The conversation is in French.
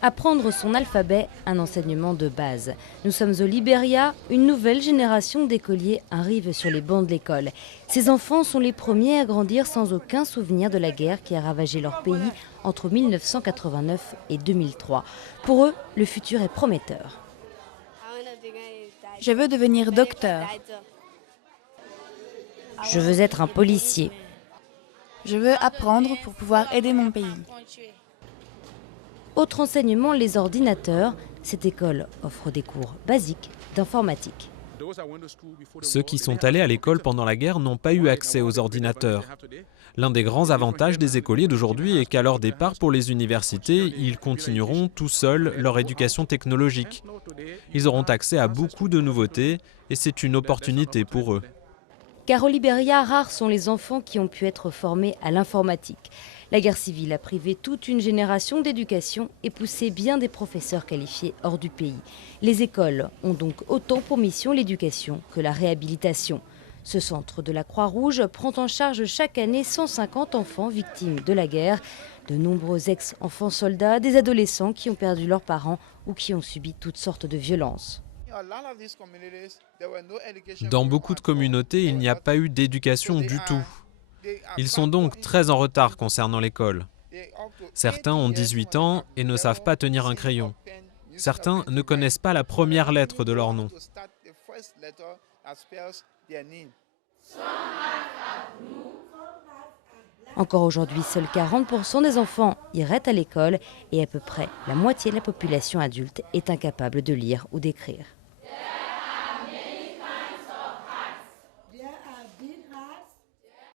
Apprendre son alphabet, un enseignement de base. Nous sommes au Libéria, une nouvelle génération d'écoliers arrive sur les bancs de l'école. Ces enfants sont les premiers à grandir sans aucun souvenir de la guerre qui a ravagé leur pays entre 1989 et 2003. Pour eux, le futur est prometteur. Je veux devenir docteur. Je veux être un policier. Je veux apprendre pour pouvoir aider mon pays. Autre enseignement, les ordinateurs. Cette école offre des cours basiques d'informatique. Ceux qui sont allés à l'école pendant la guerre n'ont pas eu accès aux ordinateurs. L'un des grands avantages des écoliers d'aujourd'hui est qu'à leur départ pour les universités, ils continueront tout seuls leur éducation technologique. Ils auront accès à beaucoup de nouveautés et c'est une opportunité pour eux. Car au Libéria, rares sont les enfants qui ont pu être formés à l'informatique. La guerre civile a privé toute une génération d'éducation et poussé bien des professeurs qualifiés hors du pays. Les écoles ont donc autant pour mission l'éducation que la réhabilitation. Ce centre de la Croix-Rouge prend en charge chaque année 150 enfants victimes de la guerre. De nombreux ex-enfants soldats, des adolescents qui ont perdu leurs parents ou qui ont subi toutes sortes de violences. Dans beaucoup de communautés, il n'y a pas eu d'éducation du tout. Ils sont donc très en retard concernant l'école. Certains ont 18 ans et ne savent pas tenir un crayon. Certains ne connaissent pas la première lettre de leur nom. Encore aujourd'hui, seuls 40% des enfants iraient à l'école et à peu près la moitié de la population adulte est incapable de lire ou d'écrire.